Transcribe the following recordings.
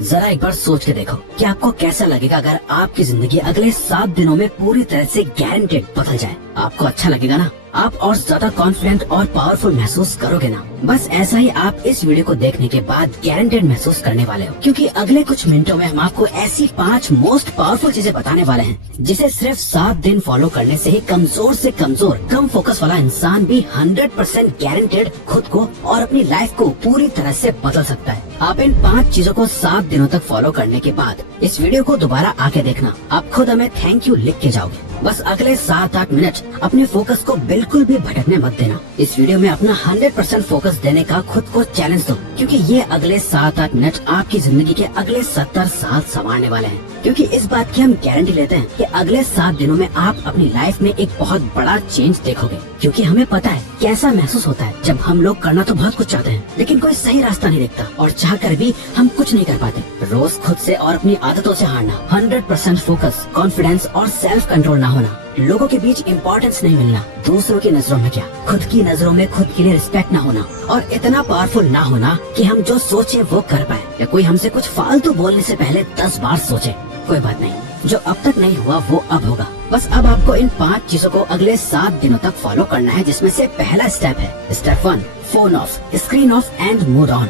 जरा एक बार सोच के देखो कि आपको कैसा लगेगा अगर आपकी जिंदगी अगले 7 दिनों में पूरी तरह से गारंटेड बदल जाए। आपको अच्छा लगेगा ना? आप और ज्यादा कॉन्फिडेंट और पावरफुल महसूस करोगे ना? बस ऐसा ही आप इस वीडियो को देखने के बाद गारंटेड महसूस करने वाले हो, क्योंकि अगले कुछ मिनटों में हम आपको ऐसी 5 मोस्ट पावरफुल चीजें बताने वाले हैं जिसे सिर्फ 7 दिन फॉलो करने से ही कमजोर से कमजोर कम फोकस वाला इंसान भी 100% गारंटेड खुद को और अपनी लाइफ को पूरी तरह से बदल सकता है। आप इन 5 चीजों को 7 दिनों तक फॉलो करने के बाद इस वीडियो को दोबारा आके देखना, आप खुद हमें थैंक यू लिख के जाओगे। बस अगले 7-8 मिनट अपने फोकस को बिल्कुल भी भटकने मत देना। इस वीडियो में अपना 100% फोकस देने का खुद को चैलेंज दो, क्योंकि ये अगले 7-8 मिनट आपकी जिंदगी के अगले 70 साल संवारने वाले हैं। क्योंकि इस बात की हम गारंटी लेते हैं कि अगले 7 दिनों में आप अपनी लाइफ में एक बहुत बड़ा चेंज देखोगे। क्योंकि हमें पता है कैसा महसूस होता है जब हम लोग करना तो बहुत कुछ चाहते हैं, लेकिन कोई सही रास्ता नहीं दिखता और चाह कर भी हम कुछ नहीं कर पाते। रोज खुद से और अपनी आदतों से हारना, 100% फोकस, कॉन्फिडेंस और सेल्फ कंट्रोल ना होना, लोगों के बीच इम्पोर्टेंस नहीं मिलना, दूसरों की नजरों में क्या खुद की नजरों में खुद के लिए रिस्पेक्ट न होना और इतना पावरफुल ना होना कि हम जो सोचे वो कर पाए, या कोई हमसे कुछ फालतू बोलने से पहले 10 बार सोचे। कोई बात नहीं, जो अब तक नहीं हुआ वो अब होगा। बस अब आपको इन 5 चीजों को अगले 7 दिनों तक फॉलो करना है, जिसमें से पहला स्टेप है step 1, phone of, screen of and mood on.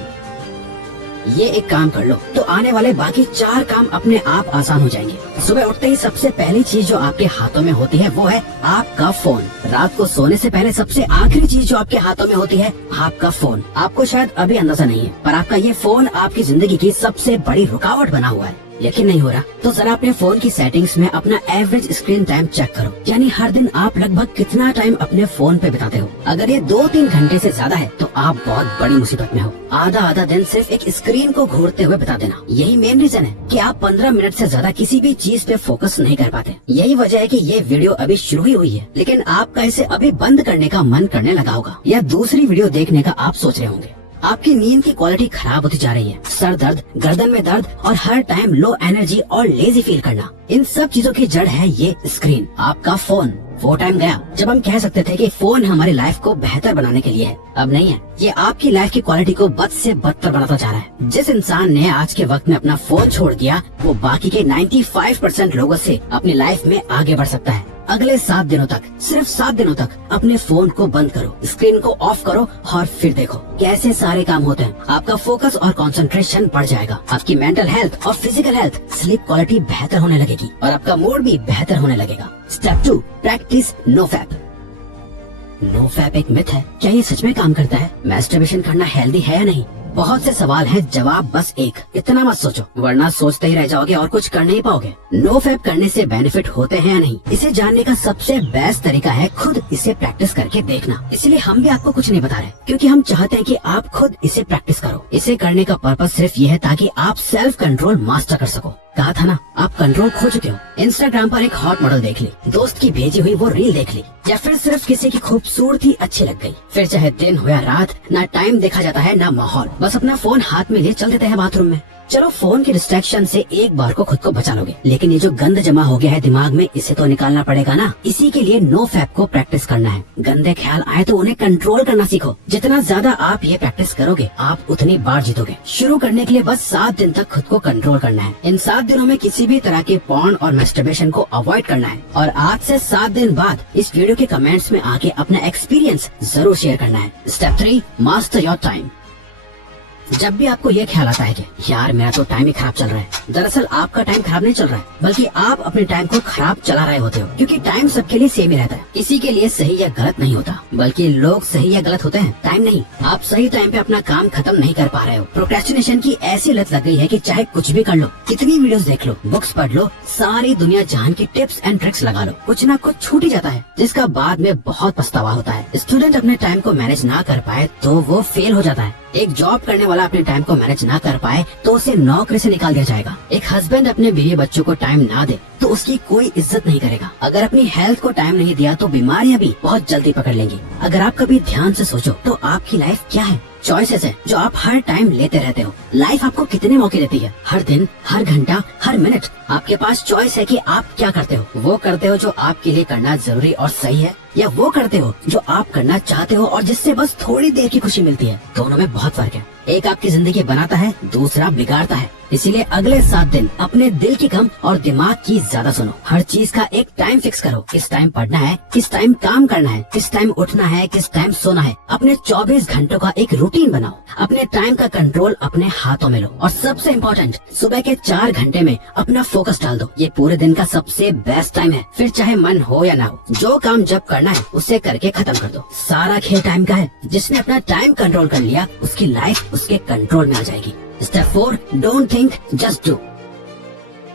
ये एक काम कर लो तो आने वाले बाकी 4 काम अपने आप आसान हो जाएंगे। सुबह उठते ही सबसे पहली चीज जो आपके हाथों में होती है वो है आपका फोन। रात को सोने से पहले सबसे आखिरी चीज जो आपके हाथों में होती है आपका फोन। आपको शायद अभी अंदाजा नहीं है, पर आपका ये फोन आपकी जिंदगी की सबसे बड़ी रुकावट बना हुआ है। यकीन नहीं हो रहा तो जरा अपने फोन की सेटिंग्स में अपना एवरेज स्क्रीन टाइम चेक करो, यानी हर दिन आप लगभग कितना टाइम अपने फोन पे बिताते हो। अगर ये 2-3 घंटे से ज्यादा है तो आप बहुत बड़ी मुसीबत में हो। आधा दिन सिर्फ एक स्क्रीन को घूरते हुए बिता देना, यही मेन रीजन है कि आप 15 मिनट से ज्यादा किसी भी चीज पे फोकस नहीं कर पाते। यही वजह है कि ये वीडियो अभी शुरू ही हुई है, लेकिन आपका इसे अभी बंद करने का मन करने लगा होगा, या दूसरी वीडियो देखने का आप सोच रहे होंगे। आपकी नींद की क्वालिटी खराब होती जा रही है, सर दर्द, गर्दन में दर्द और हर टाइम लो एनर्जी और लेजी फील करना, इन सब चीजों की जड़ है ये स्क्रीन, आपका फोन। वो टाइम गया जब हम कह सकते थे कि फोन हमारी लाइफ को बेहतर बनाने के लिए है। अब नहीं है, ये आपकी लाइफ की क्वालिटी को बद से बदतर बनाता जा रहा है। जिस इंसान ने आज के वक्त में अपना फोन छोड़ दिया वो बाकी के 95% लोगों से अपनी लाइफ में आगे बढ़ सकता है। अगले 7 दिनों तक, सिर्फ 7 दिनों तक अपने फोन को बंद करो, स्क्रीन को ऑफ करो और फिर देखो कैसे सारे काम होते हैं। आपका फोकस और कंसंट्रेशन बढ़ जाएगा, आपकी मेंटल हेल्थ और फिजिकल हेल्थ, स्लीप क्वालिटी बेहतर होने लगेगी और आपका मूड भी बेहतर होने लगेगा। Step 2, practice no fap. No fap एक मिथ है, क्या ये सच में काम करता है? मैस्टरबेशन करना हेल्दी है या नहीं? बहुत से सवाल हैं, जवाब बस एक, इतना मत सोचो वरना सोचते ही रह जाओगे और कुछ कर नहीं पाओगे। नो फैप करने से बेनिफिट होते हैं या नहीं, इसे जानने का सबसे बेस्ट तरीका है खुद इसे प्रैक्टिस करके देखना। इसलिए हम भी आपको कुछ नहीं बता रहे, क्योंकि हम चाहते हैं कि आप खुद इसे प्रैक्टिस करो। इसे करने का पर्पस सिर्फ ये है ताकि आप सेल्फ कंट्रोल मास्टर कर सको। कहा था ना, आप कंट्रोल खो चुके हो। इंस्टाग्राम पर एक हॉट मॉडल देख ली, दोस्त की भेजी हुई वो रील देख ली, या फिर सिर्फ किसी की खूबसूरती अच्छी लग गई, फिर चाहे दिन हो या रात, ना टाइम देखा जाता है ना माहौल, बस अपना फोन हाथ में लिए चल देते हैं बाथरूम में। चलो फोन की डिस्ट्रैक्शन से एक बार को खुद को बचा लोगे, लेकिन ये जो गंद जमा हो गया है दिमाग में, इसे तो निकालना पड़ेगा ना। इसी के लिए नो फैप को प्रैक्टिस करना है। गंदे ख्याल आए तो उन्हें कंट्रोल करना सीखो। जितना ज्यादा आप ये प्रैक्टिस करोगे आप उतनी बार जीतोगे। शुरू करने के लिए बस 7 दिन तक खुद को कंट्रोल करना है। इन 7 दिनों में किसी भी तरह के पॉर्न और मैस्टरबेशन को अवॉइड करना है, और आज से 7 दिन बाद इस वीडियो के कमेंट्स में आके अपना एक्सपीरियंस जरूर शेयर करना है। Step 3, master your time. जब भी आपको ये ख्याल आता है कि यार मेरा तो टाइम ही खराब चल रहा है, दरअसल आपका टाइम खराब नहीं चल रहा है, बल्कि आप अपने टाइम को खराब चला रहे होते हो। क्योंकि टाइम सबके लिए सेम ही रहता है, किसी के लिए सही या गलत नहीं होता, बल्कि लोग सही या गलत होते हैं, टाइम नहीं। आप सही टाइम पे अपना काम खत्म नहीं कर पा रहे हो। प्रोक्रेस्टिनेशन की ऐसी लत लग गई है कि चाहे कुछ भी कर लो, कितनी वीडियोस देख लो, बुक्स पढ़ लो, सारी दुनिया जहान की टिप्स एंड ट्रिक्स लगा लो, कुछ ना कुछ छूट ही जाता है, जिसका बाद में बहुत पछतावा होता है। स्टूडेंट अपने टाइम को मैनेज ना कर पाए तो वो फेल हो जाता है। एक जॉब करने वाला अपने टाइम को मैनेज ना कर पाए तो उसे नौकरी से निकाल दिया जाएगा। एक हस्बैंड अपने बीवी बच्चों को टाइम ना दे तो उसकी कोई इज्जत नहीं करेगा। अगर अपनी हेल्थ को टाइम नहीं दिया तो बीमारियां भी बहुत जल्दी पकड़ लेंगी। अगर आप कभी ध्यान से सोचो तो आपकी लाइफ क्या है? चॉइसेस है जो आप हर टाइम लेते रहते हो। लाइफ आपको कितने मौके देती है? हर दिन, हर घंटा, हर मिनट आपके पास चॉइस है कि आप क्या करते हो। वो करते हो जो आपके लिए करना जरूरी और सही है, या वो करते हो जो आप करना चाहते हो और जिससे बस थोड़ी देर की खुशी मिलती है। दोनों में बहुत फर्क है। एक आपकी जिंदगी बनाता है, दूसरा बिगाड़ता है। इसीलिए अगले 7 दिन अपने दिल की कम और दिमाग की ज्यादा सुनो। हर चीज का एक टाइम फिक्स करो, किस टाइम पढ़ना है, किस टाइम काम करना है, किस टाइम उठना है, किस टाइम सोना है। अपने 24 घंटों का एक रूटीन बनाओ। अपने टाइम का कंट्रोल अपने हाथों में लो। और सबसे इम्पोर्टेंट, सुबह के 4 घंटे में अपना फोकस डाल दो। ये पूरे दिन का सबसे बेस्ट टाइम है। फिर चाहे मन हो या ना हो, जो काम जब करना है उसे करके खत्म कर दो। सारा खेल टाइम का है। जिसने अपना टाइम कंट्रोल कर लिया, उसकी लाइफ उसके कंट्रोल में आ जाएगी। Step 4, don't think, just do.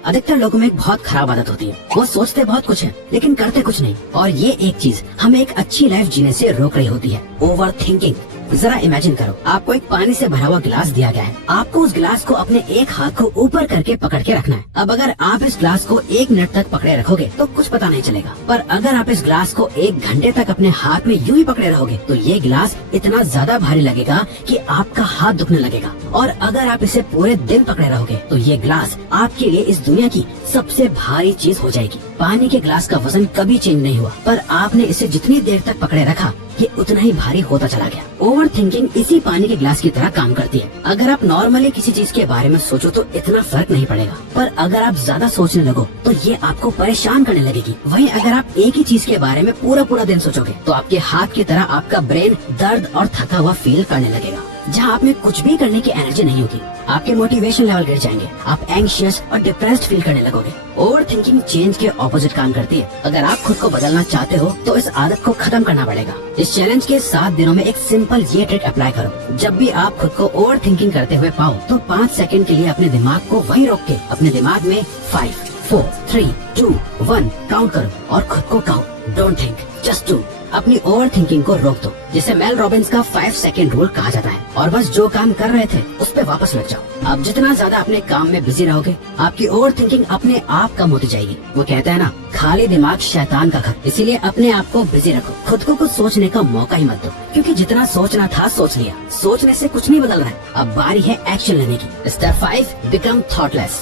अधिकतर लोगों में एक बहुत खराब आदत होती है, वो सोचते बहुत कुछ है लेकिन करते कुछ नहीं। और ये एक चीज हमें एक अच्छी लाइफ जीने से रोक रही होती है, ओवर थिंकिंग। जरा इमेजिन करो, आपको एक पानी से भरा हुआ गिलास दिया गया है। आपको उस गिलास को अपने एक हाथ को ऊपर करके पकड़ के रखना है। अब अगर आप इस गिलास को 1 मिनट तक पकड़े रखोगे तो कुछ पता नहीं चलेगा, पर अगर आप इस गिलास को 1 घंटे तक अपने हाथ में यूं ही पकड़े रहोगे तो ये गिलास इतना ज्यादा भारी लगेगा कि आपका हाथ दुखने लगेगा। और अगर आप इसे पूरे दिन पकड़े रहोगे तो ये गिलास आपके लिए इस दुनिया की सबसे भारी चीज हो जाएगी। पानी के गिलास का वजन कभी चेंज नहीं हुआ, पर आपने इसे जितनी देर तक पकड़े रखा ये उतना ही भारी होता चला गया। ओवर थिंकिंग इसी पानी के गिलास की तरह काम करती है। अगर आप नॉर्मली किसी चीज के बारे में सोचो तो इतना फर्क नहीं पड़ेगा, पर अगर आप ज्यादा सोचने लगो तो ये आपको परेशान करने लगेगी। वहीं अगर आप एक ही चीज के बारे में पूरा दिन सोचोगे तो आपके हाथ की तरह आपका ब्रेन दर्द और थका हुआ फील करने लगेगा। जहाँ आप में कुछ भी करने की एनर्जी नहीं होगी, आपके मोटिवेशन लेवल गिर जाएंगे, आप एंग्शियस और डिप्रेस्ड फील करने लगोगे। ओवर थिंकिंग चेंज के ऑपोजिट काम करती है। अगर आप खुद को बदलना चाहते हो तो इस आदत को खत्म करना पड़ेगा। इस चैलेंज के 7 दिनों में एक सिंपल ये ट्रिक अप्लाई करो। जब भी आप खुद को ओवर थिंकिंग करते हुए पाओ तो 5 सेकंड के लिए अपने दिमाग को वहीं रोक के अपने दिमाग में 5, 4, 3, 2, 1 काउंट करो और खुद को कहो, डोंट थिंक, जस्ट डू। अपनी ओवर थिंकिंग को रोक दो, जिसे मेल रॉबिन्स का 5 सेकंड रूल कहा जाता है। और बस जो काम कर रहे थे उस पे वापस लग जाओ। अब जितना ज्यादा अपने काम में बिजी रहोगे, आपकी ओवर थिंकिंग अपने आप कम होती जाएगी। वो कहते हैं ना, खाली दिमाग शैतान का घर। इसीलिए अपने आप को बिजी रखो, खुद को कुछ सोचने का मौका ही मत दो, क्योंकि जितना सोचना था सोच लिया। सोचने से कुछ नहीं बदल रहा है, अब बारी है एक्शन लेने की। Step 5, become thoughtless.